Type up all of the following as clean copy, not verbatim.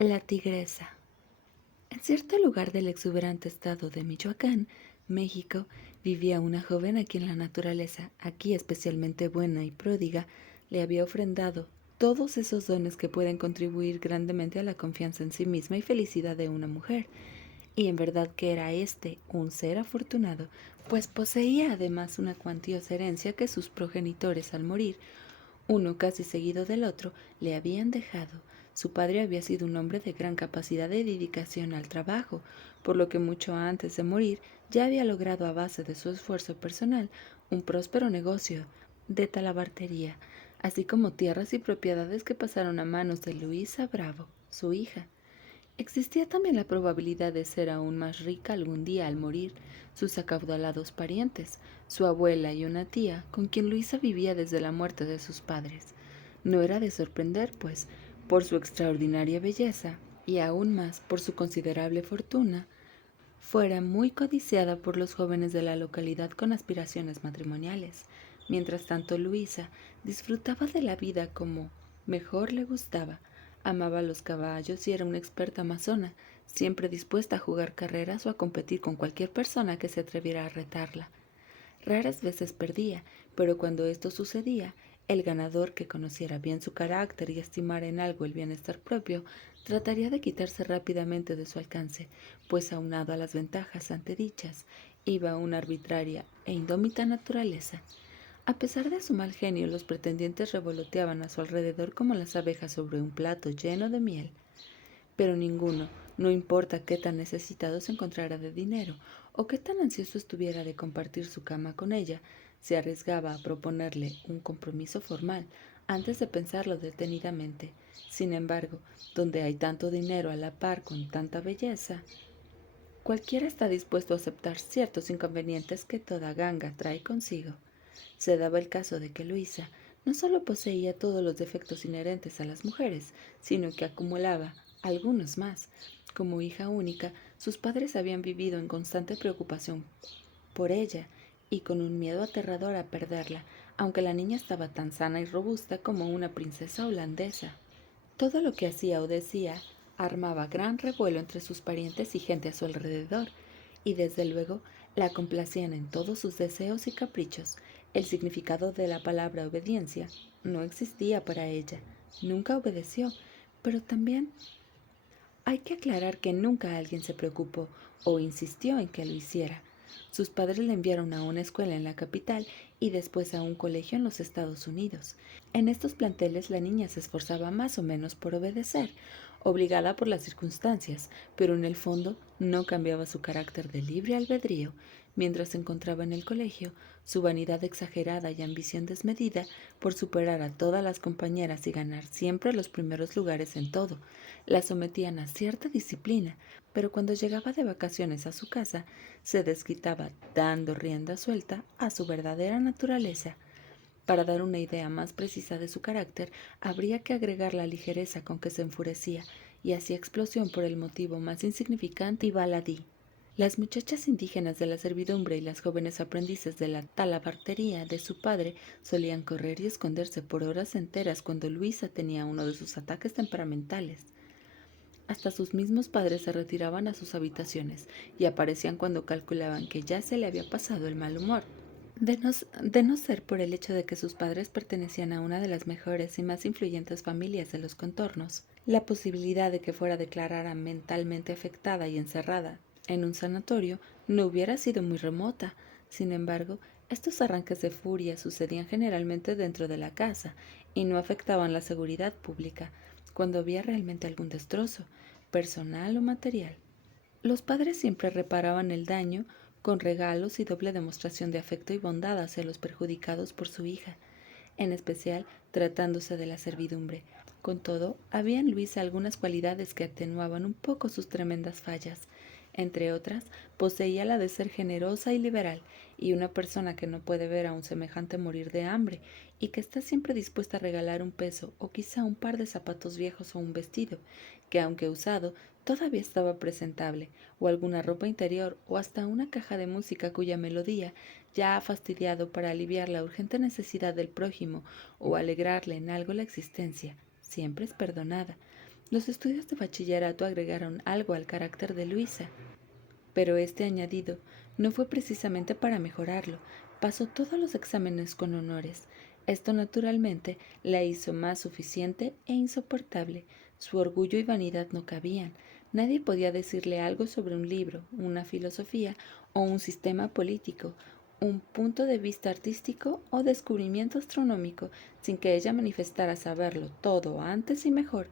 La tigresa. En cierto lugar del exuberante estado de Michoacán, México, vivía una joven a quien la naturaleza, aquí especialmente buena y pródiga, le había ofrendado todos esos dones que pueden contribuir grandemente a la confianza en sí misma y felicidad de una mujer. Y en verdad que era éste un ser afortunado, pues poseía además una cuantiosa herencia que sus progenitores al morir, uno casi seguido del otro, le habían dejado. Su padre había sido un hombre de gran capacidad de dedicación al trabajo, por lo que mucho antes de morir ya había logrado a base de su esfuerzo personal un próspero negocio de talabartería, así como tierras y propiedades que pasaron a manos de Luisa Bravo, su hija. Existía también la probabilidad de ser aún más rica algún día al morir sus acaudalados parientes, su abuela y una tía, con quien Luisa vivía desde la muerte de sus padres. No era de sorprender, pues, por su extraordinaria belleza, y aún más por su considerable fortuna, fuera muy codiciada por los jóvenes de la localidad con aspiraciones matrimoniales. Mientras tanto, Luisa disfrutaba de la vida como mejor le gustaba. Amaba los caballos y era una experta amazona, siempre dispuesta a jugar carreras o a competir con cualquier persona que se atreviera a retarla. Raras veces perdía, pero cuando esto sucedía, el ganador que conociera bien su carácter y estimara en algo el bienestar propio, trataría de quitarse rápidamente de su alcance, pues aunado a las ventajas antedichas, iba una arbitraria e indómita naturaleza. A pesar de su mal genio, los pretendientes revoloteaban a su alrededor como las abejas sobre un plato lleno de miel. Pero ninguno, no importa qué tan necesitado se encontrara de dinero o qué tan ansioso estuviera de compartir su cama con ella, se arriesgaba a proponerle un compromiso formal antes de pensarlo detenidamente. Sin embargo, donde hay tanto dinero a la par con tanta belleza, cualquiera está dispuesto a aceptar ciertos inconvenientes que toda ganga trae consigo. Se daba el caso de que Luisa no solo poseía todos los defectos inherentes a las mujeres, sino que acumulaba algunos más. Como hija única, sus padres habían vivido en constante preocupación por ella y con un miedo aterrador a perderla, aunque la niña estaba tan sana y robusta como una princesa holandesa. Todo lo que hacía o decía armaba gran revuelo entre sus parientes y gente a su alrededor, y desde luego la complacían en todos sus deseos y caprichos. El significado de la palabra obediencia no existía para ella. Nunca obedeció, pero también hay que aclarar que nunca alguien se preocupó o insistió en que lo hiciera. Sus padres la enviaron a una escuela en la capital y después a un colegio en los Estados Unidos. En estos planteles la niña se esforzaba más o menos por obedecer, obligada por las circunstancias, pero en el fondo no cambiaba su carácter de libre albedrío. Mientras se encontraba en el colegio, su vanidad exagerada y ambición desmedida por superar a todas las compañeras y ganar siempre los primeros lugares en todo, la sometían a cierta disciplina, pero cuando llegaba de vacaciones a su casa, se desquitaba dando rienda suelta a su verdadera naturaleza. Para dar una idea más precisa de su carácter, habría que agregar la ligereza con que se enfurecía y hacía explosión por el motivo más insignificante y baladí. Las muchachas indígenas de la servidumbre y las jóvenes aprendices de la talabartería de su padre solían correr y esconderse por horas enteras cuando Luisa tenía uno de sus ataques temperamentales. Hasta sus mismos padres se retiraban a sus habitaciones y aparecían cuando calculaban que ya se le había pasado el mal humor. De no ser por el hecho de que sus padres pertenecían a una de las mejores y más influyentes familias de los contornos, la posibilidad de que fuera declarada mentalmente afectada y encerrada en un sanatorio no hubiera sido muy remota. Sin embargo, estos arranques de furia sucedían generalmente dentro de la casa y no afectaban la seguridad pública cuando había realmente algún destrozo, personal o material. Los padres siempre reparaban el daño con regalos y doble demostración de afecto y bondad hacia los perjudicados por su hija, en especial tratándose de la servidumbre. Con todo, había en Luisa algunas cualidades que atenuaban un poco sus tremendas fallas. Entre otras, poseía la de ser generosa y liberal, y una persona que no puede ver a un semejante morir de hambre, y que está siempre dispuesta a regalar un peso o quizá un par de zapatos viejos o un vestido, que aunque usado, todavía estaba presentable, o alguna ropa interior, o hasta una caja de música cuya melodía ya ha fastidiado para aliviar la urgente necesidad del prójimo o alegrarle en algo la existencia, siempre es perdonada. Los estudios de bachillerato agregaron algo al carácter de Luisa, pero este añadido no fue precisamente para mejorarlo. Pasó todos los exámenes con honores. Esto naturalmente la hizo más suficiente e insoportable. Su orgullo y vanidad no cabían. Nadie podía decirle algo sobre un libro, una filosofía o un sistema político, un punto de vista artístico o descubrimiento astronómico, sin que ella manifestara saberlo todo antes y mejor.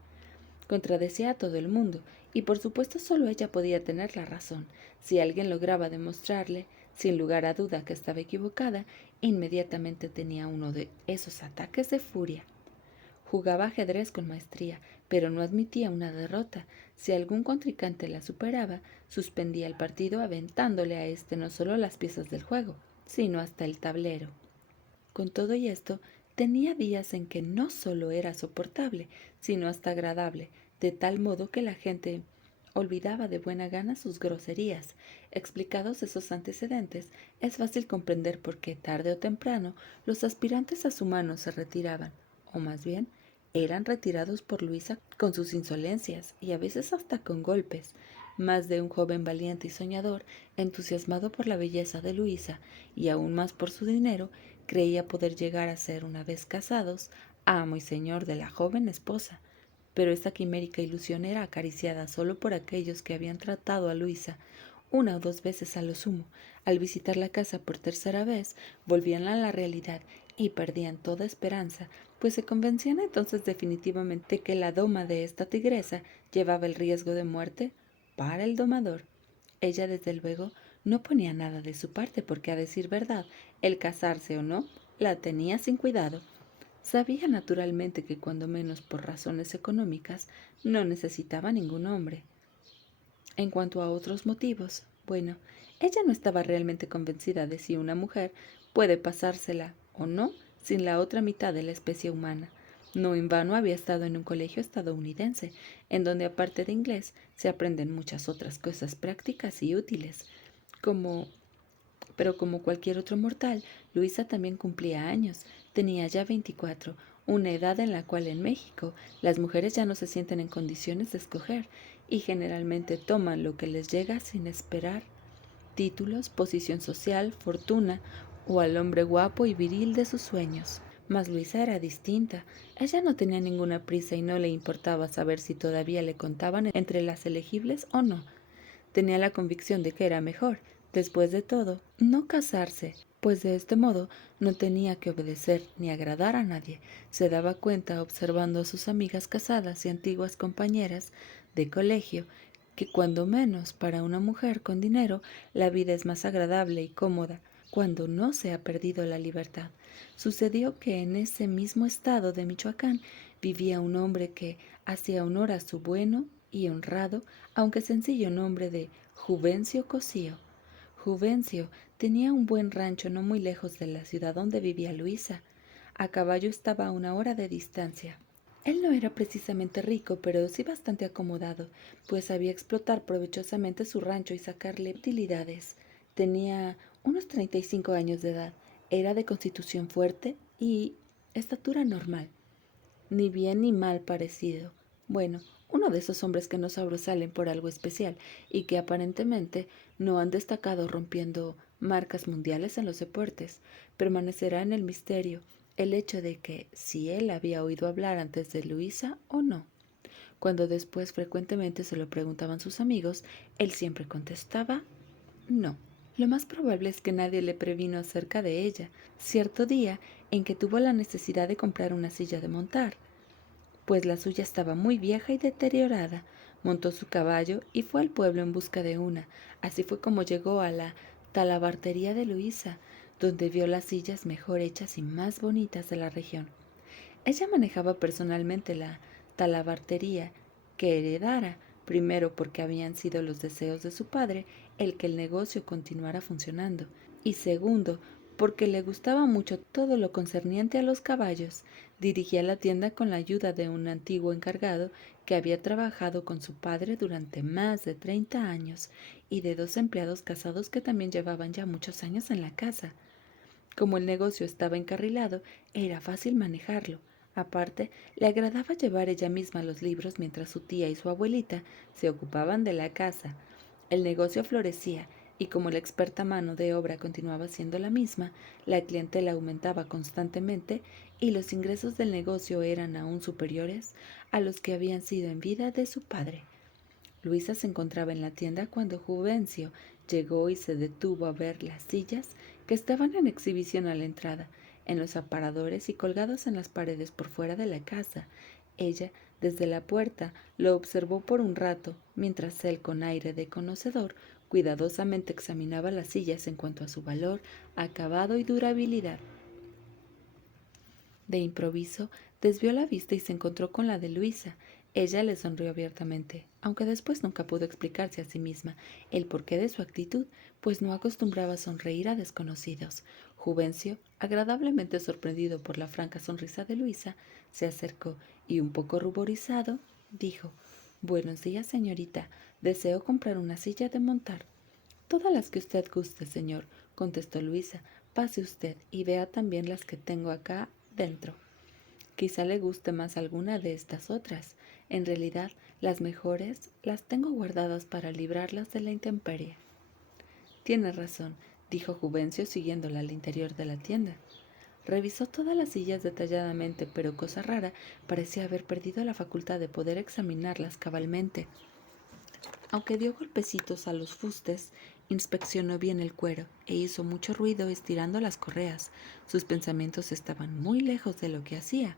Contradecía a todo el mundo, y por supuesto solo ella podía tener la razón. Si alguien lograba demostrarle, sin lugar a duda, que estaba equivocada, inmediatamente tenía uno de esos ataques de furia. Jugaba ajedrez con maestría, pero no admitía una derrota. Si algún contrincante la superaba, suspendía el partido aventándole a éste no solo las piezas del juego, sino hasta el tablero. Con todo y esto, tenía días en que no solo era soportable, sino hasta agradable, de tal modo que la gente olvidaba de buena gana sus groserías. Explicados esos antecedentes, es fácil comprender por qué tarde o temprano los aspirantes a su mano se retiraban, o más bien, eran retirados por Luisa con sus insolencias y a veces hasta con golpes. Más de un joven valiente y soñador, entusiasmado por la belleza de Luisa y aún más por su dinero, creía poder llegar a ser, una vez casados, amo y señor de la joven esposa. Pero esta quimérica ilusión era acariciada solo por aquellos que habían tratado a Luisa una o dos veces a lo sumo. Al visitar la casa por tercera vez, volvían a la realidad y perdían toda esperanza, pues se convencían entonces definitivamente que la doma de esta tigresa llevaba el riesgo de muerte para el domador. Ella, desde luego, no ponía nada de su parte porque, a decir verdad, el casarse o no, la tenía sin cuidado. Sabía naturalmente que cuando menos por razones económicas no necesitaba ningún hombre. En cuanto a otros motivos, bueno, ella no estaba realmente convencida de si una mujer puede pasársela o no sin la otra mitad de la especie humana. No en vano había estado en un colegio estadounidense, en donde aparte de inglés se aprenden muchas otras cosas prácticas y útiles, como pero como cualquier otro mortal, Luisa también cumplía años. Tenía ya 24, una edad en la cual en México las mujeres ya no se sienten en condiciones de escoger y generalmente toman lo que les llega sin esperar títulos, posición social, fortuna o al hombre guapo y viril de sus sueños. Mas Luisa era distinta. Ella no tenía ninguna prisa y no le importaba saber si todavía le contaban entre las elegibles o no. Tenía la convicción de que era mejor, después de todo, no casarse, pues de este modo no tenía que obedecer ni agradar a nadie. Se daba cuenta, observando a sus amigas casadas y antiguas compañeras de colegio, que cuando menos para una mujer con dinero la vida es más agradable y cómoda cuando no se ha perdido la libertad. Sucedió que en ese mismo estado de Michoacán vivía un hombre que hacía honor a su bueno y honrado, aunque sencillo nombre de Juvencio Cosío. Juvencio tenía un buen rancho no muy lejos de la ciudad donde vivía Luisa. A caballo estaba a una hora de distancia. Él no era precisamente rico, pero sí bastante acomodado, pues sabía explotar provechosamente su rancho y sacarle utilidades. Tenía unos 35 años de edad, era de constitución fuerte y estatura normal, ni bien ni mal parecido. Bueno, uno de esos hombres que no sobresalen por algo especial y que aparentemente no han destacado rompiendo marcas mundiales en los deportes. Permanecerá en el misterio el hecho de que si él había oído hablar antes de Luisa o no. Cuando después frecuentemente se lo preguntaban sus amigos, él siempre contestaba no. Lo más probable es que nadie le previno acerca de ella, cierto día en que tuvo la necesidad de comprar una silla de montar, pues la suya estaba muy vieja y deteriorada. Montó su caballo y fue al pueblo en busca de una. Así fue como llegó a la talabartería de Luisa, donde vio las sillas mejor hechas y más bonitas de la región. Ella manejaba personalmente la talabartería que heredara, primero porque habían sido los deseos de su padre el que el negocio continuara funcionando, y segundo porque le gustaba mucho todo lo concerniente a los caballos. Dirigía la tienda con la ayuda de un antiguo encargado que había trabajado con su padre durante más de 30 años y de dos empleados casados que también llevaban ya muchos años en la casa. Como el negocio estaba encarrilado, era fácil manejarlo. Aparte, le agradaba llevar ella misma los libros mientras su tía y su abuelita se ocupaban de la casa. El negocio florecía y como la experta mano de obra continuaba siendo la misma, la clientela aumentaba constantemente y los ingresos del negocio eran aún superiores a los que habían sido en vida de su padre. Luisa se encontraba en la tienda cuando Juvencio llegó y se detuvo a ver las sillas que estaban en exhibición a la entrada, en los aparadores y colgados en las paredes por fuera de la casa. Ella, desde la puerta, lo observó por un rato, mientras él, con aire de conocedor, cuidadosamente examinaba las sillas en cuanto a su valor, acabado y durabilidad. De improviso, desvió la vista y se encontró con la de Luisa. Ella le sonrió abiertamente, aunque después nunca pudo explicarse a sí misma el porqué de su actitud, pues no acostumbraba a sonreír a desconocidos. Juvencio, agradablemente sorprendido por la franca sonrisa de Luisa, se acercó y, un poco ruborizado, dijo: «Buenos días, señorita. Deseo comprar una silla de montar». «Todas las que usted guste, señor», contestó Luisa. «Pase usted y vea también las que tengo acá dentro. Quizá le guste más alguna de estas otras. En realidad, las mejores las tengo guardadas para librarlas de la intemperie». «Tiene razón», dijo Juvencio siguiéndola al interior de la tienda. Revisó todas las sillas detalladamente, pero, cosa rara, parecía haber perdido la facultad de poder examinarlas cabalmente. Aunque dio golpecitos a los fustes, inspeccionó bien el cuero e hizo mucho ruido estirando las correas. Sus pensamientos estaban muy lejos de lo que hacía.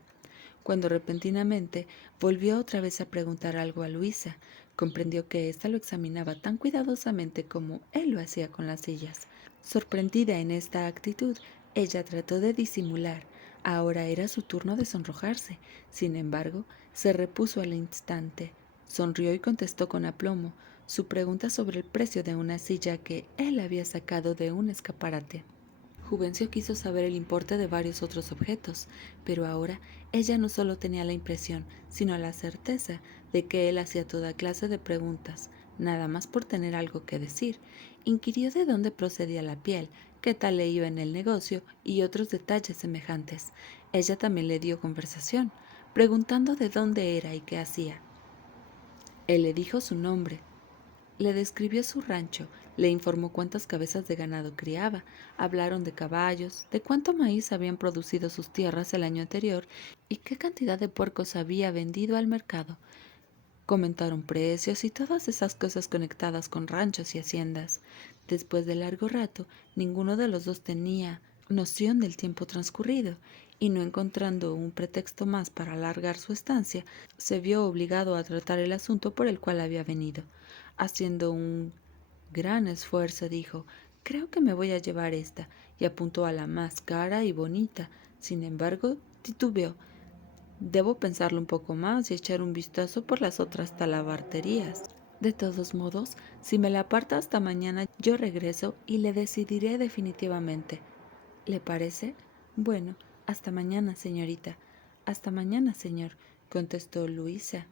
Cuando repentinamente volvió otra vez a preguntar algo a Luisa, comprendió que ésta lo examinaba tan cuidadosamente como él lo hacía con las sillas. Sorprendida en esta actitud, ella trató de disimular. Ahora era su turno de sonrojarse. Sin embargo, se repuso al instante. Sonrió y contestó con aplomo su pregunta sobre el precio de una silla que él había sacado de un escaparate. Juvencio quiso saber el importe de varios otros objetos, pero ahora ella no solo tenía la impresión, sino la certeza de que él hacía toda clase de preguntas, nada más por tener algo que decir. Inquirió de dónde procedía la piel, qué tal le iba en el negocio y otros detalles semejantes. Ella también le dio conversación, preguntando de dónde era y qué hacía. Él le dijo su nombre, le describió su rancho, le informó cuántas cabezas de ganado criaba, hablaron de caballos, de cuánto maíz habían producido sus tierras el año anterior y qué cantidad de puercos había vendido al mercado. Comentaron precios y todas esas cosas conectadas con ranchos y haciendas. Después de largo rato, ninguno de los dos tenía noción del tiempo transcurrido, y no encontrando un pretexto más para alargar su estancia, se vio obligado a tratar el asunto por el cual había venido. Haciendo un gran esfuerzo, dijo: «Creo que me voy a llevar esta», y apuntó a la más cara y bonita. Sin embargo, titubeó. «Debo pensarlo un poco más y echar un vistazo por las otras talabarterías. De todos modos, si me la aparta hasta mañana, yo regreso y le decidiré definitivamente. ¿Le parece? Bueno, hasta mañana, señorita». «Hasta mañana, señor», contestó Luisa,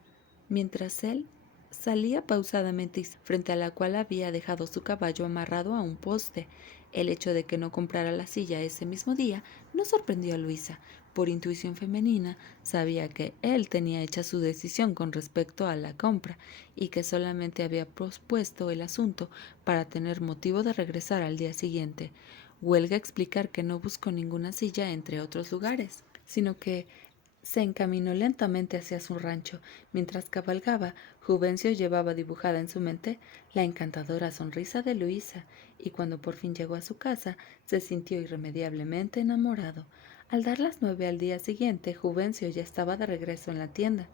mientras él salía pausadamente frente a la cual había dejado su caballo amarrado a un poste. El hecho de que no comprara la silla ese mismo día no sorprendió a Luisa. Por intuición femenina, sabía que él tenía hecha su decisión con respecto a la compra y que solamente había pospuesto el asunto para tener motivo de regresar al día siguiente. Huelga explicar que no buscó ninguna silla entre otros lugares, sino que se encaminó lentamente hacia su rancho. Mientras cabalgaba, Juvencio llevaba dibujada en su mente la encantadora sonrisa de Luisa, y cuando por fin llegó a su casa, se sintió irremediablemente enamorado. Al dar las 9 al día siguiente, Juvencio ya estaba de regreso en la tienda.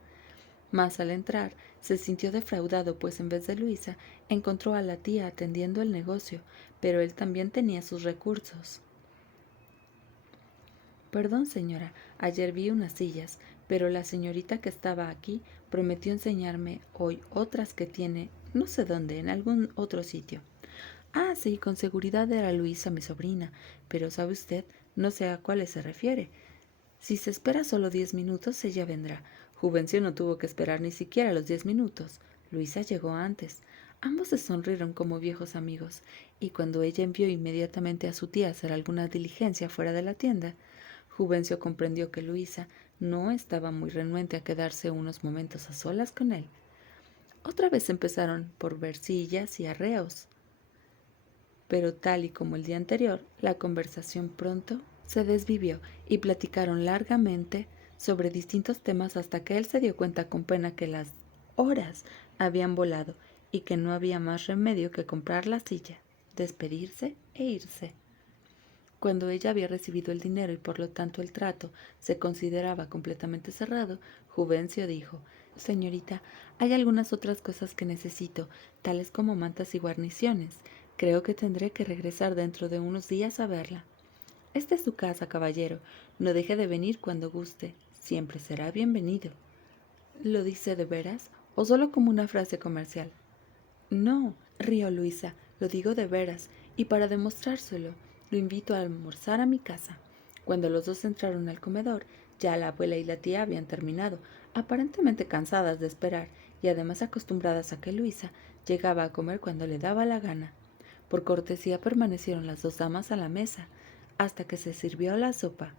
Mas al entrar, se sintió defraudado, pues en vez de Luisa, encontró a la tía atendiendo el negocio, pero él también tenía sus recursos. «Perdón, señora, ayer vi unas sillas, pero la señorita que estaba aquí prometió enseñarme hoy otras que tiene no sé dónde, en algún otro sitio». «Ah, sí, con seguridad era Luisa, mi sobrina, pero sabe usted, no sé a cuáles se refiere. Si se espera solo 10 minutos, ella vendrá». Juvencio no tuvo que esperar ni siquiera los 10 minutos. Luisa llegó antes. Ambos se sonrieron como viejos amigos, y cuando ella envió inmediatamente a su tía a hacer alguna diligencia fuera de la tienda, Juvencio comprendió que Luisa no estaba muy renuente a quedarse unos momentos a solas con él. Otra vez empezaron por ver sillas y arreos, pero tal y como el día anterior, la conversación pronto se desvivió y platicaron largamente sobre distintos temas hasta que él se dio cuenta con pena que las horas habían volado y que no había más remedio que comprar la silla, despedirse e irse. Cuando ella había recibido el dinero y por lo tanto el trato se consideraba completamente cerrado, Juvencio dijo: «Señorita, hay algunas otras cosas que necesito, tales como mantas y guarniciones. Creo que tendré que regresar dentro de unos días a verla». «Esta es su casa, caballero. No deje de venir cuando guste. Siempre será bienvenido». «¿Lo dice de veras o solo como una frase comercial?» «No», rió Luisa, «lo digo de veras, y para demostrárselo, lo invito a almorzar a mi casa». Cuando los dos entraron al comedor, ya la abuela y la tía habían terminado, aparentemente cansadas de esperar y además acostumbradas a que Luisa llegaba a comer cuando le daba la gana. Por cortesía permanecieron las dos damas a la mesa, hasta que se sirvió la sopa.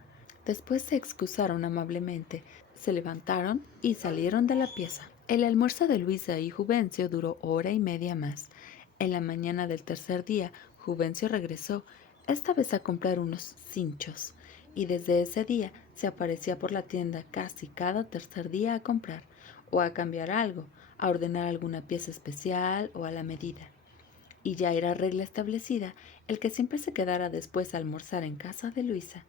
Después se excusaron amablemente, se levantaron y salieron de la pieza. El almuerzo de Luisa y Juvencio duró hora y media más. En la mañana del tercer día, Juvencio regresó, esta vez a comprar unos cinchos, y desde ese día se aparecía por la tienda casi cada tercer día a comprar, o a cambiar algo, a ordenar alguna pieza especial o a la medida. Y ya era regla establecida el que siempre se quedara después a almorzar en casa de Luisa.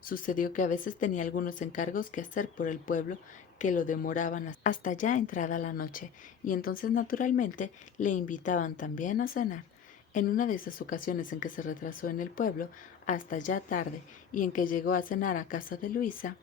Sucedió que a veces tenía algunos encargos que hacer por el pueblo que lo demoraban hasta ya entrada la noche, y entonces naturalmente le invitaban también a cenar. En una de esas ocasiones en que se retrasó en el pueblo hasta ya tarde y en que llegó a cenar a casa de Luisa,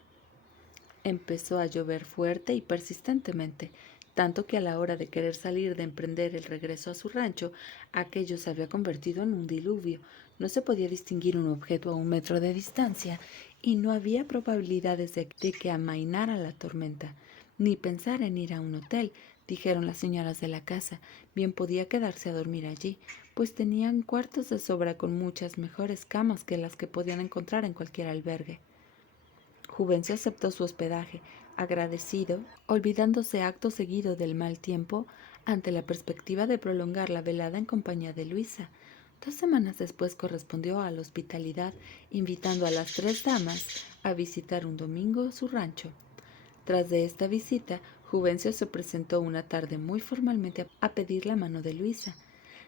empezó a llover fuerte y persistentemente, tanto que a la hora de querer salir de emprender el regreso a su rancho, aquello se había convertido en un diluvio. No se podía distinguir un objeto a 1 metro de distancia y no había probabilidades de que amainara la tormenta. Ni pensar en ir a un hotel, dijeron las señoras de la casa. Bien podía quedarse a dormir allí, pues tenían cuartos de sobra con muchas mejores camas que las que podían encontrar en cualquier albergue. Juvencio aceptó su hospedaje, agradecido, olvidándose acto seguido del mal tiempo ante la perspectiva de prolongar la velada en compañía de Luisa. 2 semanas después correspondió a la hospitalidad, invitando a las 3 damas a visitar un domingo su rancho. Tras de esta visita, Juvencio se presentó una tarde muy formalmente a pedir la mano de Luisa.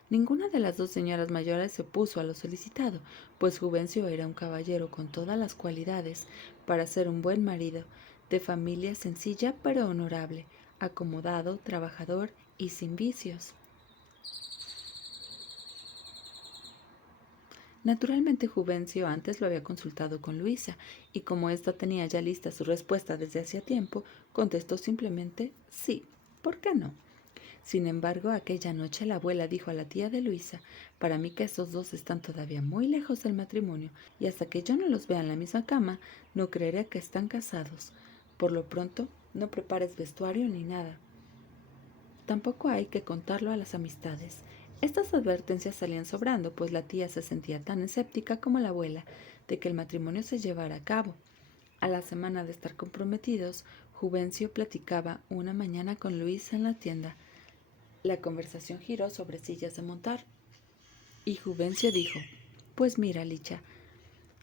Ninguna de las dos señoras mayores se opuso a lo solicitado, pues Juvencio era un caballero con todas las cualidades para ser un buen marido, de familia sencilla pero honorable, acomodado, trabajador y sin vicios. Naturalmente Juvencio antes lo había consultado con Luisa, y como ésta tenía ya lista su respuesta desde hacía tiempo, contestó simplemente sí. ¿Por qué no? Sin embargo, aquella noche la abuela dijo a la tía de Luisa: «Para mí que estos dos están todavía muy lejos del matrimonio, y hasta que yo no los vea en la misma cama, no creeré que están casados. Por lo pronto, no prepares vestuario ni nada. Tampoco hay que contarlo a las amistades». Estas advertencias salían sobrando, pues la tía se sentía tan escéptica como la abuela de que el matrimonio se llevara a cabo. A la semana de estar comprometidos, Juvencio platicaba una mañana con Luisa en la tienda. La conversación giró sobre sillas de montar, y Juvencio dijo: «Pues mira, Licha,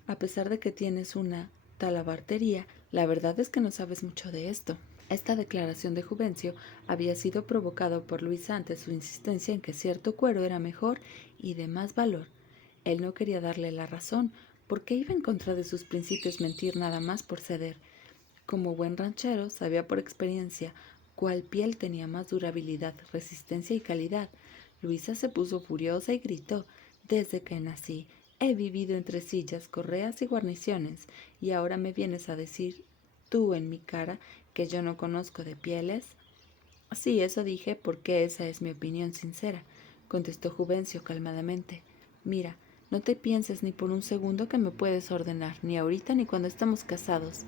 a pesar de que tienes una talabartería, la verdad es que no sabes mucho de esto». Esta declaración de Juvencio había sido provocada por Luisa ante su insistencia en que cierto cuero era mejor y de más valor. Él no quería darle la razón, porque iba en contra de sus principios mentir nada más por ceder. Como buen ranchero, sabía por experiencia cuál piel tenía más durabilidad, resistencia y calidad. Luisa se puso furiosa y gritó: «Desde que nací, he vivido entre sillas, correas y guarniciones, y ahora me vienes a decir tú en mi cara que yo no conozco de pieles». «Sí, eso dije porque esa es mi opinión sincera», contestó Juvencio calmadamente. «Mira, no te pienses ni por un segundo que me puedes ordenar, ni ahorita ni cuando estamos casados,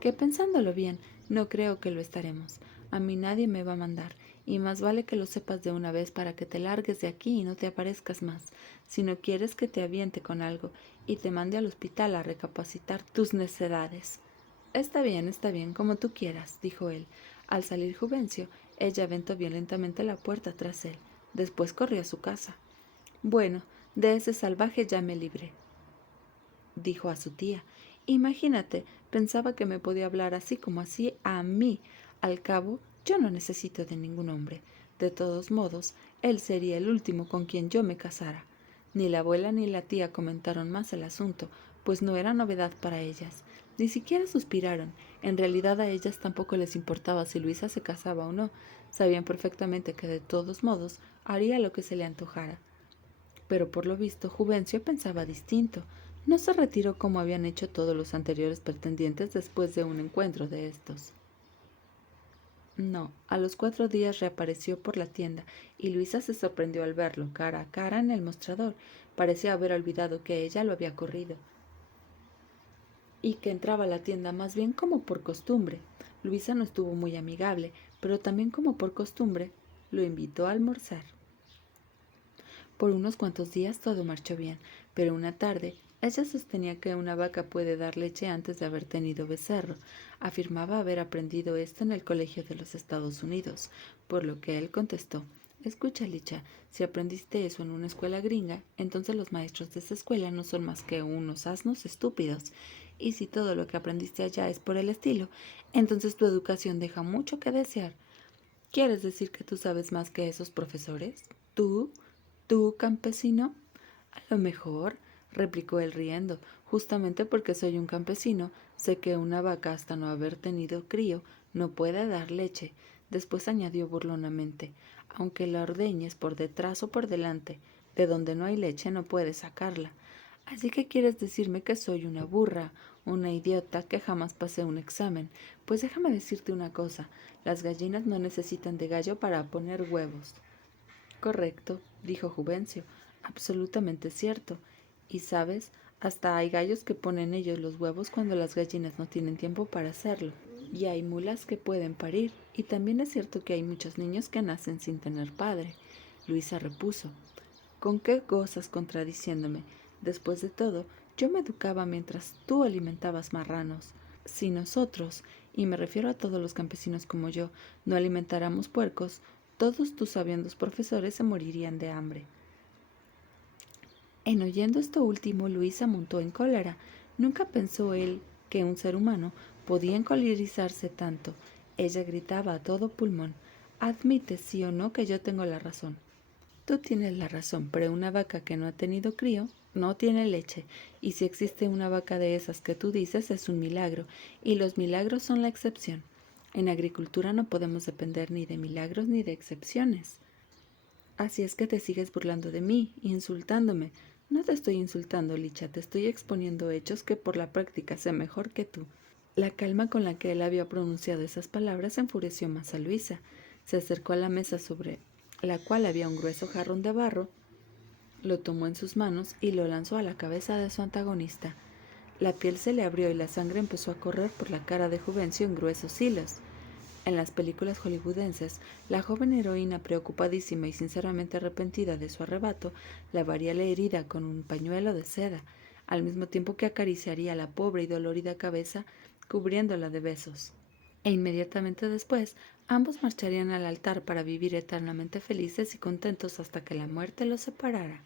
que pensándolo bien, no creo que lo estaremos. A mí nadie me va a mandar, y más vale que lo sepas de una vez para que te largues de aquí y no te aparezcas más, si no quieres que te aviente con algo y te mande al hospital a recapacitar tus necedades». está bien, como tú quieras, dijo él. Al salir Juvencio, ella aventó violentamente la puerta tras él. Después corrió a su casa. Bueno, de ese salvaje ya me libré, dijo a su tía. Imagínate, pensaba que me podía hablar así como así a mí. Al cabo, yo no necesito de ningún hombre. De todos modos, él sería el último con quien yo me casara. Ni la abuela ni la tía comentaron más el asunto, pues no era novedad para ellas. Ni siquiera suspiraron. En realidad a ellas tampoco les importaba si Luisa se casaba o no. Sabían perfectamente que de todos modos haría lo que se le antojara. Pero por lo visto Juvencio pensaba distinto. No se retiró como habían hecho todos los anteriores pretendientes después de un encuentro de estos. No, a los 4 días reapareció por la tienda y Luisa se sorprendió al verlo cara a cara en el mostrador. Parecía haber olvidado que ella lo había corrido y que entraba a la tienda más bien como por costumbre. Luisa no estuvo muy amigable, pero también como por costumbre lo invitó a almorzar. Por unos cuantos días todo marchó bien, pero una tarde ella sostenía que una vaca puede dar leche antes de haber tenido becerro. Afirmaba haber aprendido esto en el colegio de los Estados Unidos, por lo que él contestó: Escucha, Licha, si aprendiste eso en una escuela gringa, entonces los maestros de esa escuela no son más que unos asnos estúpidos. Y si todo lo que aprendiste allá es por el estilo, entonces tu educación deja mucho que desear. ¿Quieres decir que tú sabes más que esos profesores? ¿Tú? ¿Tú, campesino? A lo mejor, replicó él riendo, justamente porque soy un campesino, sé que una vaca hasta no haber tenido crío no puede dar leche. Después añadió burlonamente, aunque la ordeñes por detrás o por delante, de donde no hay leche no puedes sacarla. Así que quieres decirme que soy una burra, una idiota que jamás pasé un examen. Pues déjame decirte una cosa, las gallinas no necesitan de gallo para poner huevos. Correcto, dijo Juvencio, absolutamente cierto. Y sabes, hasta hay gallos que ponen ellos los huevos cuando las gallinas no tienen tiempo para hacerlo. Y hay mulas que pueden parir. Y también es cierto que hay muchos niños que nacen sin tener padre. Luisa repuso: ¿Con qué gozas contradiciéndome? Después de todo, yo me educaba mientras tú alimentabas marranos. Si nosotros, y me refiero a todos los campesinos como yo, no alimentáramos puercos, todos tus sabiendos profesores se morirían de hambre. En oyendo esto último, Luisa montó en cólera. Nunca pensó él que un ser humano podía encolerizarse tanto. Ella gritaba a todo pulmón: Admite, sí o no, que yo tengo la razón. Tú tienes la razón, pero una vaca que no ha tenido crío no tiene leche, y si existe una vaca de esas que tú dices es un milagro, y los milagros son la excepción. En agricultura no podemos depender ni de milagros ni de excepciones. Así es que te sigues burlando de mí, insultándome. No te estoy insultando, Licha, te estoy exponiendo hechos que por la práctica sé mejor que tú. La calma con la que él había pronunciado esas palabras enfureció más a Luisa. Se acercó a la mesa sobre la cual había un grueso jarrón de barro, lo tomó en sus manos y lo lanzó a la cabeza de su antagonista. La piel se le abrió y la sangre empezó a correr por la cara de Juvencio en gruesos hilos. En las películas hollywoodenses, la joven heroína, preocupadísima y sinceramente arrepentida de su arrebato, lavaría la herida con un pañuelo de seda, al mismo tiempo que acariciaría la pobre y dolorida cabeza, cubriéndola de besos. E inmediatamente después, ambos marcharían al altar para vivir eternamente felices y contentos hasta que la muerte los separara.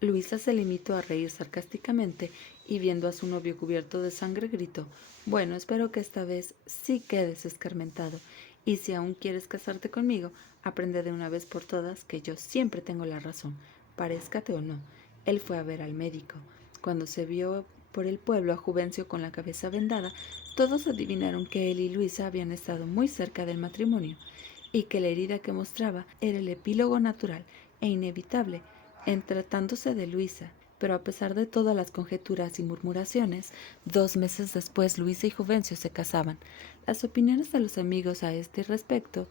Luisa se limitó a reír sarcásticamente y viendo a su novio cubierto de sangre gritó: Bueno, espero que esta vez sí quedes escarmentado, y si aún quieres casarte conmigo, aprende de una vez por todas que yo siempre tengo la razón, parezcate o no. Él fue a ver al médico. Cuando se vio por el pueblo a Juvencio con la cabeza vendada, todos adivinaron que él y Luisa habían estado muy cerca del matrimonio, y que la herida que mostraba era el epílogo natural e inevitable en tratándose de Luisa. Pero a pesar de todas las conjeturas y murmuraciones, 2 meses después Luisa y Juvencio se casaban. Las opiniones de los amigos a este respecto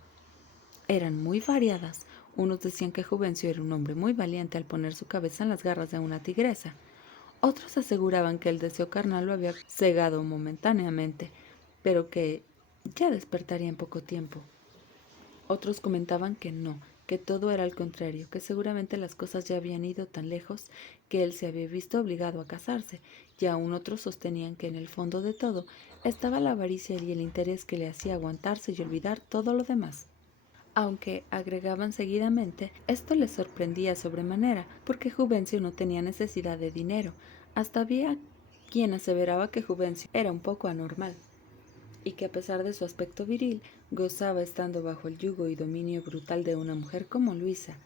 eran muy variadas. Unos decían que Juvencio era un hombre muy valiente al poner su cabeza en las garras de una tigresa. Otros aseguraban que el deseo carnal lo había cegado momentáneamente, pero que ya despertaría en poco tiempo. Otros comentaban que no, que todo era al contrario, que seguramente las cosas ya habían ido tan lejos que él se había visto obligado a casarse, y aún otros sostenían que en el fondo de todo estaba la avaricia y el interés que le hacía aguantarse y olvidar todo lo demás. Aunque, agregaban seguidamente, esto les sorprendía sobremanera, porque Juvencio no tenía necesidad de dinero. Hasta había quien aseveraba que Juvencio era un poco anormal, y que a pesar de su aspecto viril, gozaba estando bajo el yugo y dominio brutal de una mujer como Luisa.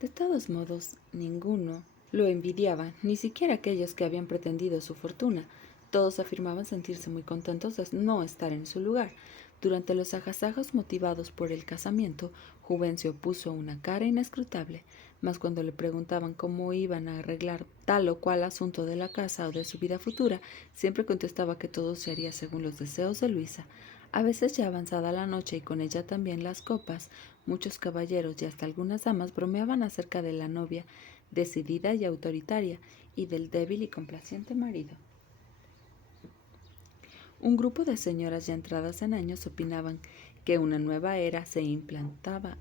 De todos modos, ninguno lo envidiaba, ni siquiera aquellos que habían pretendido su fortuna. Todos afirmaban sentirse muy contentos de no estar en su lugar. Durante los agasajos motivados por el casamiento, Juvencio puso una cara inescrutable, mas cuando le preguntaban cómo iban a arreglar tal o cual asunto de la casa o de su vida futura, siempre contestaba que todo se haría según los deseos de Luisa. A veces, ya avanzada la noche y con ella también las copas, muchos caballeros y hasta algunas damas bromeaban acerca de la novia decidida y autoritaria y del débil y complaciente marido. Un grupo de señoras ya entradas en años opinaban que una nueva era se implantaba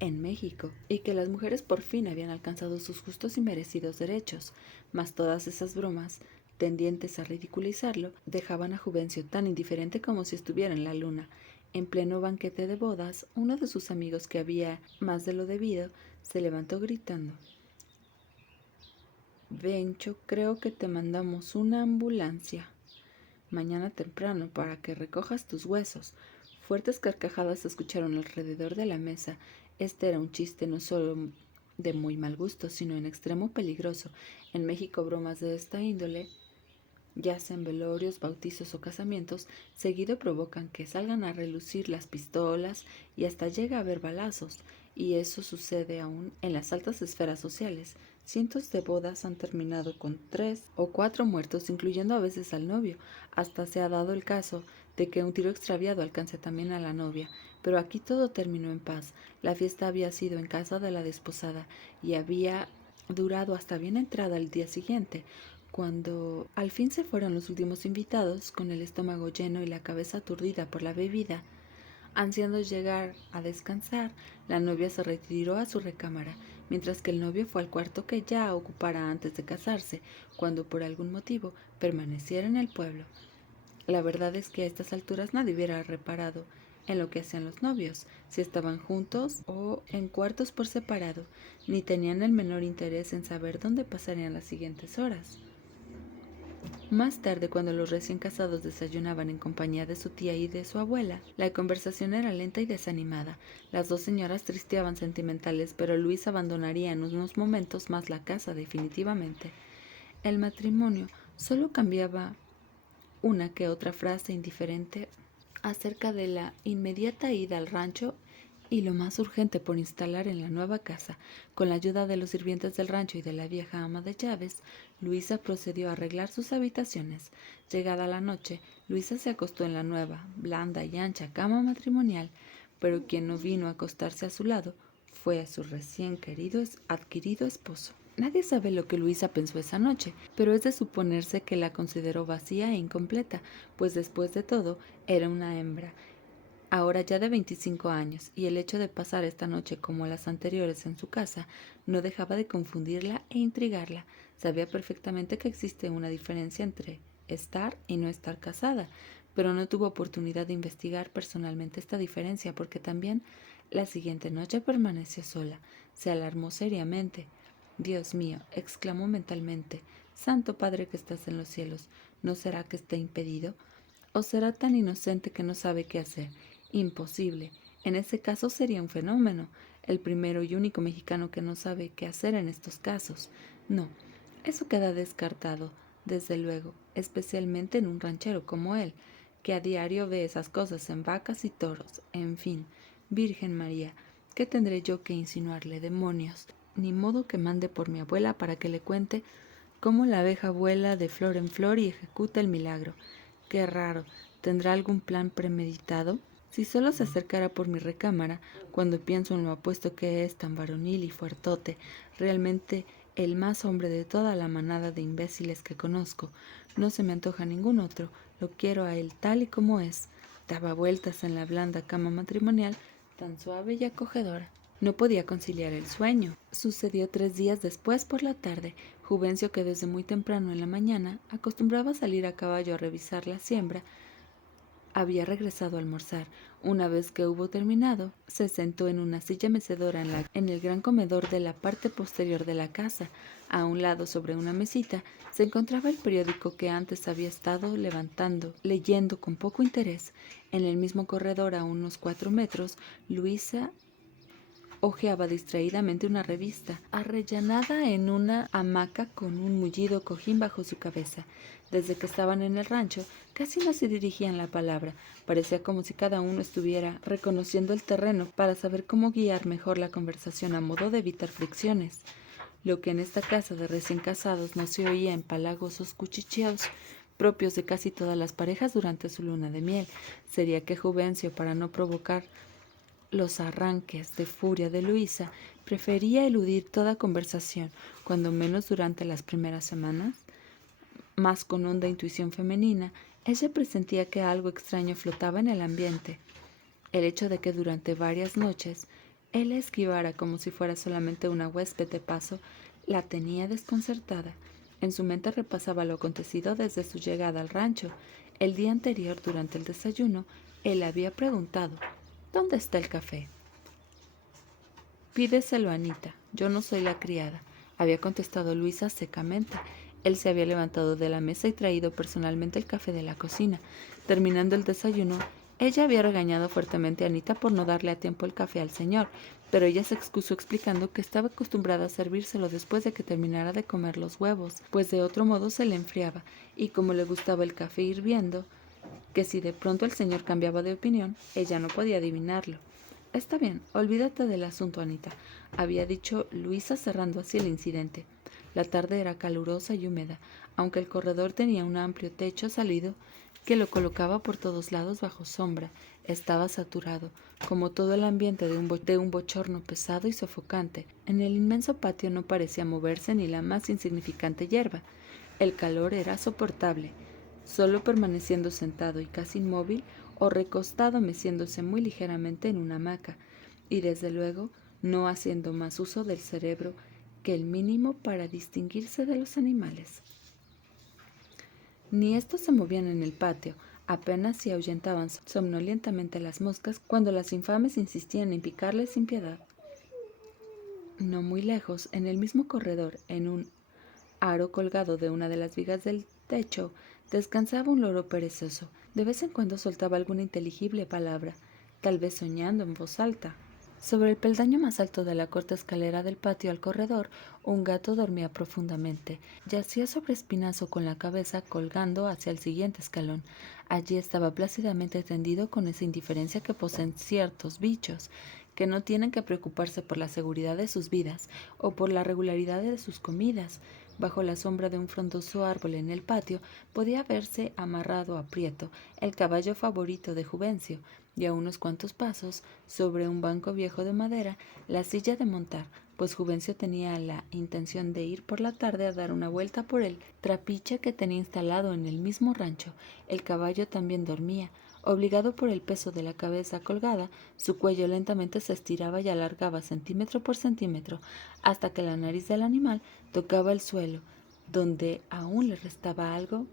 en México y que las mujeres por fin habían alcanzado sus justos y merecidos derechos, mas todas esas bromas, tendientes a ridiculizarlo, dejaban a Juvencio tan indiferente como si estuviera en la luna. En pleno banquete de bodas, uno de sus amigos, que había más de lo debido, se levantó gritando: Bencho, creo que te mandamos una ambulancia mañana temprano para que recojas tus huesos. Fuertes carcajadas se escucharon alrededor de la mesa. Este era un chiste no solo de muy mal gusto, sino en extremo peligroso. En México bromas de esta índole, ya sean velorios, bautizos o casamientos, seguido provocan que salgan a relucir las pistolas y hasta llega a haber balazos, y eso sucede aún en las altas esferas sociales. Cientos de bodas han terminado con 3 o 4 muertos, incluyendo a veces al novio. Hasta se ha dado el caso de que un tiro extraviado alcance también a la novia, pero aquí todo terminó en paz. La fiesta había sido en casa de la desposada y había durado hasta bien entrada el día siguiente. Cuando al fin se fueron los últimos invitados, con el estómago lleno y la cabeza aturdida por la bebida, ansiando llegar a descansar, la novia se retiró a su recámara, mientras que el novio fue al cuarto que ya ocupara antes de casarse, cuando por algún motivo permaneciera en el pueblo. La verdad es que a estas alturas nadie hubiera reparado en lo que hacían los novios, si estaban juntos o en cuartos por separado, ni tenían el menor interés en saber dónde pasarían las siguientes horas. Más tarde, cuando los recién casados desayunaban en compañía de su tía y de su abuela, la conversación era lenta y desanimada. Las dos señoras tristeaban sentimentales, pero Luis abandonaría en unos momentos más la casa definitivamente. El matrimonio solo cambiaba una que otra frase indiferente acerca de la inmediata ida al rancho y lo más urgente por instalar en la nueva casa. Con la ayuda de los sirvientes del rancho y de la vieja ama de llaves, Luisa procedió a arreglar sus habitaciones. Llegada la noche, Luisa se acostó en la nueva, blanda y ancha cama matrimonial, pero quien no vino a acostarse a su lado fue a su recién adquirido esposo. Nadie sabe lo que Luisa pensó esa noche, pero es de suponerse que la consideró vacía e incompleta, pues después de todo era una hembra, ahora ya de 25 años, y el hecho de pasar esta noche como las anteriores en su casa no dejaba de confundirla e intrigarla. Sabía perfectamente que existe una diferencia entre estar y no estar casada, pero no tuvo oportunidad de investigar personalmente esta diferencia, porque también la siguiente noche permaneció sola. Se alarmó seriamente. Dios mío, exclamó mentalmente, Santo Padre que estás en los cielos, ¿no será que esté impedido? ¿O será tan inocente que no sabe qué hacer? Imposible. En ese caso sería un fenómeno, el primero y único mexicano que no sabe qué hacer en estos casos. No, eso queda descartado, desde luego, especialmente en un ranchero como él, que a diario ve esas cosas en vacas y toros. En fin, Virgen María, ¿qué tendré yo que insinuarle, demonios? Ni modo que mande por mi abuela para que le cuente cómo la abeja vuela de flor en flor y ejecuta el milagro. Qué raro, ¿tendrá algún plan premeditado? Si solo se acercara por mi recámara, cuando pienso en lo apuesto que es, tan varonil y fuertote, realmente el más hombre de toda la manada de imbéciles que conozco, no se me antoja ningún otro, lo quiero a él tal y como es. Daba vueltas en la blanda cama matrimonial, tan suave y acogedora. No podía conciliar el sueño. Sucedió 3 días después por la tarde. Juvencio, que desde muy temprano en la mañana acostumbraba a salir a caballo a revisar la siembra, había regresado a almorzar. Una vez que hubo terminado, se sentó en una silla mecedora en el gran comedor de la parte posterior de la casa. A un lado, sobre una mesita, se encontraba el periódico que antes había estado leyendo con poco interés. En el mismo corredor, a unos 4 metros, Luisa hojeaba distraídamente una revista, arrellanada en una hamaca con un mullido cojín bajo su cabeza. Desde que estaban en el rancho, casi no se dirigían la palabra. Parecía como si cada uno estuviera reconociendo el terreno para saber cómo guiar mejor la conversación a modo de evitar fricciones. Lo que en esta casa de recién casados no se oía en palagosos cuchicheos propios de casi todas las parejas durante su luna de miel, sería que Juvencio, para no provocar los arranques de furia de Luisa, prefería eludir toda conversación, cuando menos durante las primeras semanas. Más con honda intuición femenina, ella presentía que algo extraño flotaba en el ambiente. El hecho de que durante varias noches él la esquivara como si fuera solamente una huésped de paso la tenía desconcertada. En su mente repasaba lo acontecido desde su llegada al rancho. El día anterior, durante el desayuno, él había preguntado: ¿dónde está el café? Pídeselo a Anita, yo no soy la criada, había contestado Luisa secamente. Él se había levantado de la mesa y traído personalmente el café de la cocina. Terminando el desayuno, ella había regañado fuertemente a Anita por no darle a tiempo el café al señor, pero ella se excusó explicando que estaba acostumbrada a servírselo después de que terminara de comer los huevos, pues de otro modo se le enfriaba, y como le gustaba el café hirviendo, que si de pronto el señor cambiaba de opinión, ella no podía adivinarlo. Está bien, olvídate del asunto, Anita, había dicho Luisa, cerrando así el incidente. La tarde era calurosa y húmeda, aunque el corredor tenía un amplio techo salido que lo colocaba por todos lados bajo sombra. Estaba saturado, como todo el ambiente de un bochorno pesado y sofocante. En el inmenso patio no parecía moverse ni la más insignificante hierba. El calor era soportable. Solo permaneciendo sentado y casi inmóvil, o recostado meciéndose muy ligeramente en una hamaca, y desde luego no haciendo más uso del cerebro que el mínimo para distinguirse de los animales. Ni estos se movían en el patio, apenas si ahuyentaban somnolientamente las moscas cuando las infames insistían en picarles sin piedad. No muy lejos, en el mismo corredor, en un aro colgado de una de las vigas del techo, descansaba un loro perezoso. De vez en cuando soltaba alguna inteligible palabra, tal vez soñando en voz alta. Sobre el peldaño más alto de la corta escalera del patio al corredor, un gato dormía profundamente. Yacía sobre espinazo con la cabeza colgando hacia el siguiente escalón. Allí estaba plácidamente tendido con esa indiferencia que poseen ciertos bichos, que no tienen que preocuparse por la seguridad de sus vidas o por la regularidad de sus comidas. Bajo la sombra de un frondoso árbol en el patio podía verse amarrado a Prieto, el caballo favorito de Juvencio, y a unos cuantos pasos, sobre un banco viejo de madera, la silla de montar, pues Juvencio tenía la intención de ir por la tarde a dar una vuelta por el trapiche que tenía instalado en el mismo rancho. El caballo también dormía. Obligado por el peso de la cabeza colgada, su cuello lentamente se estiraba y alargaba centímetro por centímetro, hasta que la nariz del animal tocaba el suelo, donde aún le restaba algo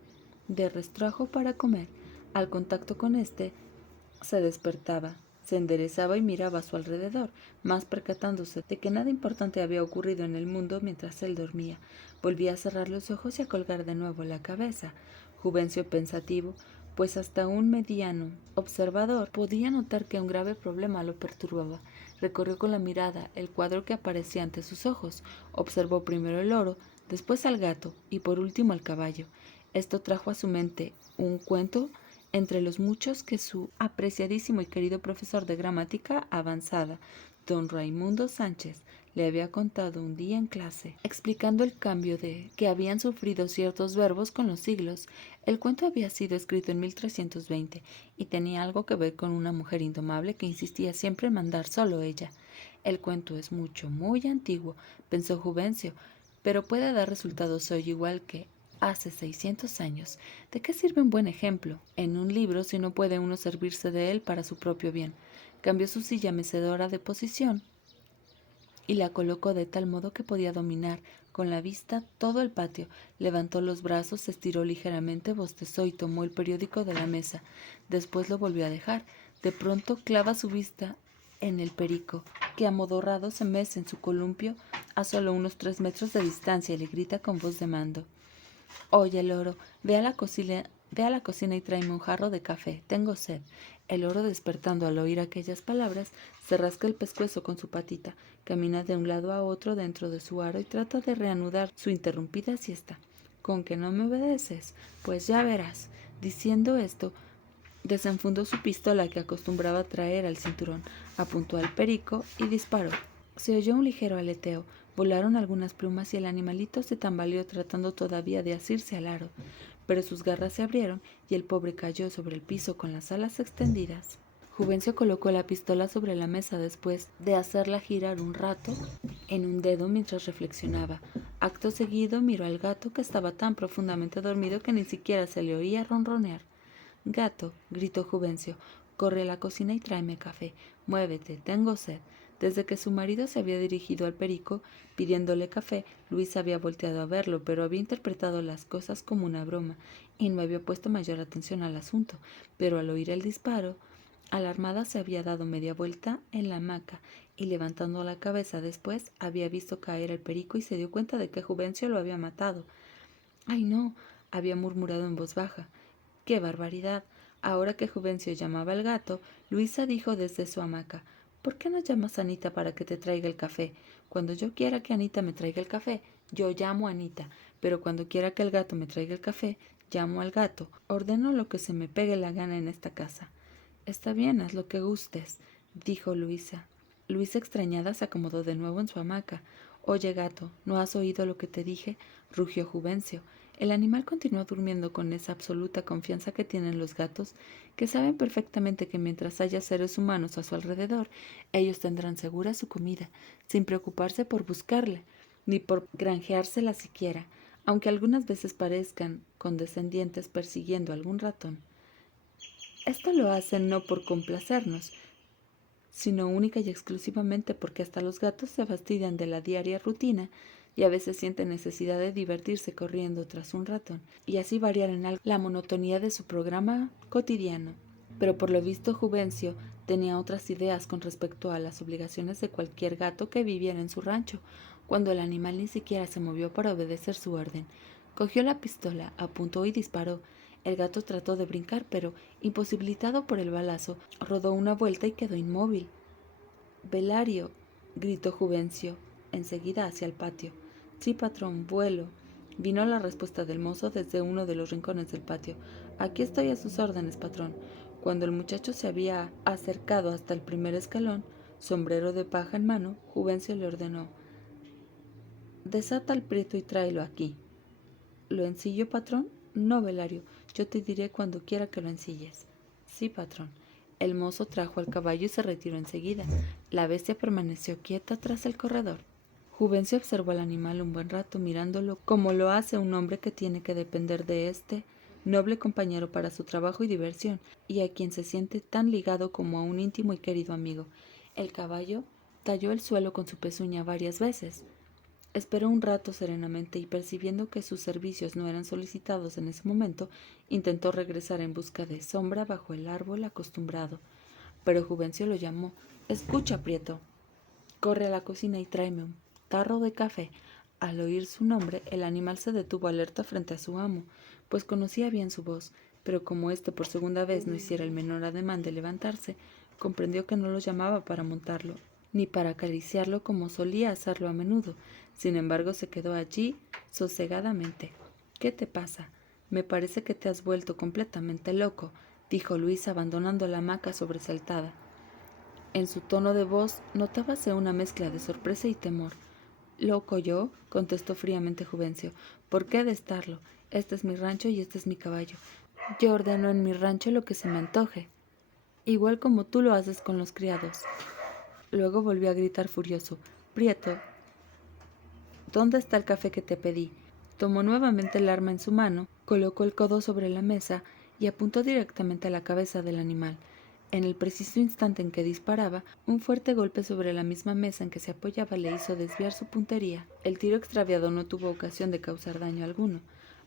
de rastrojo para comer. Al contacto con este, se despertaba, se enderezaba y miraba a su alrededor, más percatándose de que nada importante había ocurrido en el mundo mientras él dormía. Volvía a cerrar los ojos y a colgar de nuevo la cabeza. Juvencio, pensativo, pues hasta un mediano observador podía notar que un grave problema lo perturbaba. Recorrió con la mirada el cuadro que aparecía ante sus ojos. Observó primero el loro, después al gato y por último al caballo. Esto trajo a su mente un cuento entre los muchos que su apreciadísimo y querido profesor de gramática avanzada, don Raimundo Sánchez, le había contado un día en clase, explicando el cambio que habían sufrido ciertos verbos con los siglos. El cuento había sido escrito en 1320 y tenía algo que ver con una mujer indomable que insistía siempre en mandar solo ella. El cuento es muy antiguo, pensó Juvencio, pero puede dar resultados hoy igual que hace 600 años. ¿De qué sirve un buen ejemplo en un libro si no puede uno servirse de él para su propio bien? Cambió su silla mecedora de posición y la colocó de tal modo que podía dominar con la vista todo el patio. Levantó los brazos, se estiró ligeramente, bostezó y tomó el periódico de la mesa. Después lo volvió a dejar. De pronto clava su vista en el perico, que amodorrado se mece en su columpio a solo unos 3 metros de distancia, y le grita con voz de mando: «Oye, loro, ve a la cocina y tráeme un jarro de café. Tengo sed». El loro, despertando al oír aquellas palabras, se rasca el pescuezo con su patita, camina de un lado a otro dentro de su aro y trata de reanudar su interrumpida siesta. «¿Con que no me obedeces? Pues ya verás». Diciendo esto, desenfundó su pistola que acostumbraba traer al cinturón, apuntó al perico y disparó. Se oyó un ligero aleteo, volaron algunas plumas y el animalito se tambaleó tratando todavía de asirse al aro, pero sus garras se abrieron y el pobre cayó sobre el piso con las alas extendidas. Juvencio colocó la pistola sobre la mesa después de hacerla girar un rato en un dedo mientras reflexionaba. Acto seguido miró al gato, que estaba tan profundamente dormido que ni siquiera se le oía ronronear. «Gato», gritó Juvencio, «corre a la cocina y tráeme café. Muévete, tengo sed». Desde que su marido se había dirigido al perico pidiéndole café, Luisa había volteado a verlo, pero había interpretado las cosas como una broma y no había puesto mayor atención al asunto. Pero al oír el disparo, alarmada, se había dado media vuelta en la hamaca y, levantando la cabeza después, había visto caer al perico y se dio cuenta de que Juvencio lo había matado. «¡Ay, no!», había murmurado en voz baja. «¡Qué barbaridad!». Ahora que Juvencio llamaba al gato, Luisa dijo desde su hamaca: «¿Por qué no llamas a Anita para que te traiga el café? Cuando yo quiera que Anita me traiga el café, yo llamo a Anita, pero cuando quiera que el gato me traiga el café, llamo al gato. Ordeno lo que se me pegue la gana en esta casa». «Está bien, haz lo que gustes», dijo Luisa. Luisa, extrañada, se acomodó de nuevo en su hamaca. «Oye, gato, ¿no has oído lo que te dije?», rugió Juvencio. El animal continuó durmiendo con esa absoluta confianza que tienen los gatos, que saben perfectamente que mientras haya seres humanos a su alrededor, ellos tendrán segura su comida, sin preocuparse por buscarla, ni por granjeársela siquiera, aunque algunas veces parezcan condescendientes persiguiendo a algún ratón. Esto lo hacen no por complacernos, sino única y exclusivamente porque hasta los gatos se fastidian de la diaria rutina y a veces sienten necesidad de divertirse corriendo tras un ratón y así variar en algo la monotonía de su programa cotidiano. Pero por lo visto Juvencio tenía otras ideas con respecto a las obligaciones de cualquier gato que viviera en su rancho, cuando el animal ni siquiera se movió para obedecer su orden. Cogió la pistola, apuntó y disparó. El gato trató de brincar, pero, imposibilitado por el balazo, rodó una vuelta y quedó inmóvil. «Belario», gritó Juvencio, enseguida hacia el patio. «Sí, patrón, vuelo», vino la respuesta del mozo desde uno de los rincones del patio. «Aquí estoy a sus órdenes, patrón». Cuando el muchacho se había acercado hasta el primer escalón, sombrero de paja en mano, Juvencio le ordenó: «Desata al prieto y tráelo aquí». «¿Lo ensillo, patrón?» «No, Belario, yo te diré cuando quiera que lo ensilles». «Sí, patrón». El mozo trajo al caballo y se retiró enseguida. La bestia permaneció quieta tras el corredor. Juvencio observó al animal un buen rato, mirándolo como lo hace un hombre que tiene que depender de este noble compañero para su trabajo y diversión, y a quien se siente tan ligado como a un íntimo y querido amigo. El caballo talló el suelo con su pezuña varias veces. Esperó un rato serenamente y, percibiendo que sus servicios no eran solicitados en ese momento, intentó regresar en busca de sombra bajo el árbol acostumbrado. Pero Juvencio lo llamó: «Escucha, prieto, corre a la cocina y tráeme un tarro de café». Al oír su nombre, el animal se detuvo alerta frente a su amo, pues conocía bien su voz, pero como éste por segunda vez no hiciera el menor ademán de levantarse, comprendió que no lo llamaba para montarlo, ni para acariciarlo como solía hacerlo a menudo. Sin embargo, se quedó allí sosegadamente. «¿Qué te pasa? Me parece que te has vuelto completamente loco», dijo Luisa, abandonando la hamaca sobresaltada. En su tono de voz notábase una mezcla de sorpresa y temor. «¿Loco yo?», contestó fríamente Juvencio. «¿Por qué he de estarlo? Este es mi rancho y este es mi caballo. Yo ordeno en mi rancho lo que se me antoje, igual como tú lo haces con los criados». Luego volvió a gritar furioso: «Prieto, ¿dónde está el café que te pedí?». Tomó nuevamente el arma en su mano, colocó el codo sobre la mesa y apuntó directamente a la cabeza del animal. En el preciso instante en que disparaba, un fuerte golpe sobre la misma mesa en que se apoyaba le hizo desviar su puntería. El tiro extraviado no tuvo ocasión de causar daño alguno.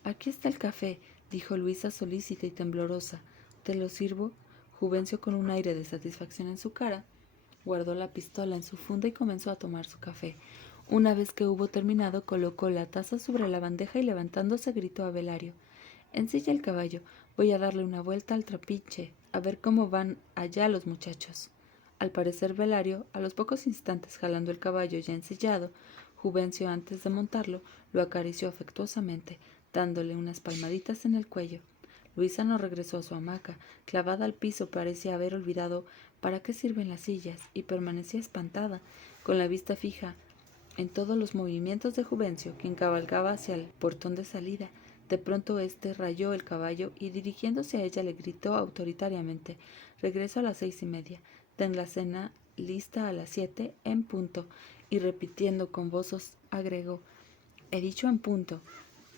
«Aquí está el café», dijo Luisa solícita y temblorosa. «¿Te lo sirvo?» Juvencio, con un aire de satisfacción en su cara, guardó la pistola en su funda y comenzó a tomar su café. Una vez que hubo terminado, colocó la taza sobre la bandeja y levantándose gritó a Belario: «Ensilla el caballo, voy a darle una vuelta al trapiche, a ver cómo van allá los muchachos». Al parecer Belario, a los pocos instantes jalando el caballo ya ensillado, Juvencio, antes de montarlo, lo acarició afectuosamente, dándole unas palmaditas en el cuello. Luisa no regresó a su hamaca. Clavada al piso, parecía haber olvidado para qué sirven las sillas, y permanecía espantada, con la vista fija en todos los movimientos de Juvencio, quien cabalgaba hacia el portón de salida. De pronto éste rayó el caballo y, dirigiéndose a ella, le gritó autoritariamente: «Regreso a las 6:30. Ten la cena lista a las 7 en punto». Y repitiendo con voz agregó: «He dicho en punto».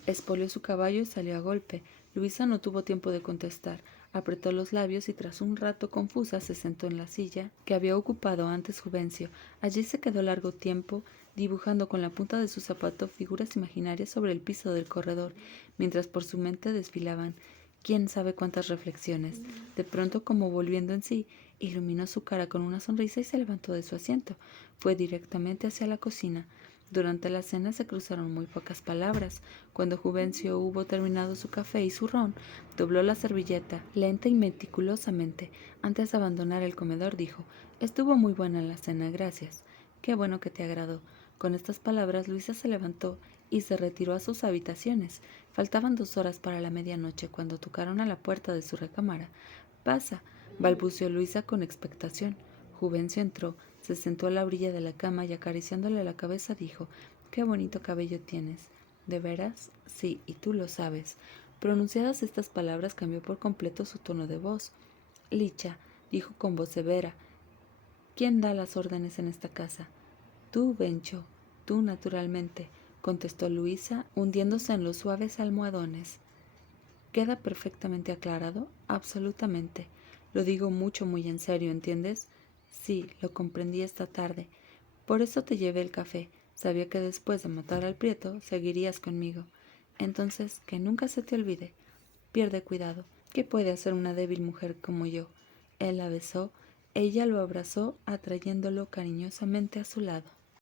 Espolió su caballo y salió a golpe. Luisa no tuvo tiempo de contestar. Apretó los labios y tras un rato confusa se sentó en la silla que había ocupado antes Juvencio. Allí se quedó largo tiempo, dibujando con la punta de su zapato figuras imaginarias sobre el piso del corredor, mientras por su mente desfilaban quién sabe cuántas reflexiones. De pronto, como volviendo en sí, iluminó su cara con una sonrisa y se levantó de su asiento. Fue directamente hacia la cocina. Durante la cena se cruzaron muy pocas palabras. Cuando Juvencio hubo terminado su café y su ron, dobló la servilleta lenta y meticulosamente. Antes de abandonar el comedor dijo: «Estuvo muy buena la cena, gracias». «Qué bueno que te agradó». Con estas palabras Luisa se levantó y se retiró a sus habitaciones. Faltaban 2 horas para la medianoche cuando tocaron a la puerta de su recámara. «Pasa», balbuceó Luisa con expectación. Juvencio entró, se sentó a la orilla de la cama y acariciándole la cabeza dijo: «Qué bonito cabello tienes». «¿De veras?» «Sí, y tú lo sabes». Pronunciadas estas palabras cambió por completo su tono de voz. «Licha», dijo con voz severa, «¿quién da las órdenes en esta casa?» «Tú, Bencho». «Tú, naturalmente», contestó Luisa, hundiéndose en los suaves almohadones. «¿Queda perfectamente aclarado?» «Absolutamente. Lo digo muy en serio, ¿entiendes?» «Sí, lo comprendí esta tarde. Por eso te llevé el café. Sabía que después de matar al prieto seguirías conmigo. Entonces, que nunca se te olvide. Pierde cuidado. ¿Qué puede hacer una débil mujer como yo?» Él la besó. Ella lo abrazó, atrayéndolo cariñosamente a su lado.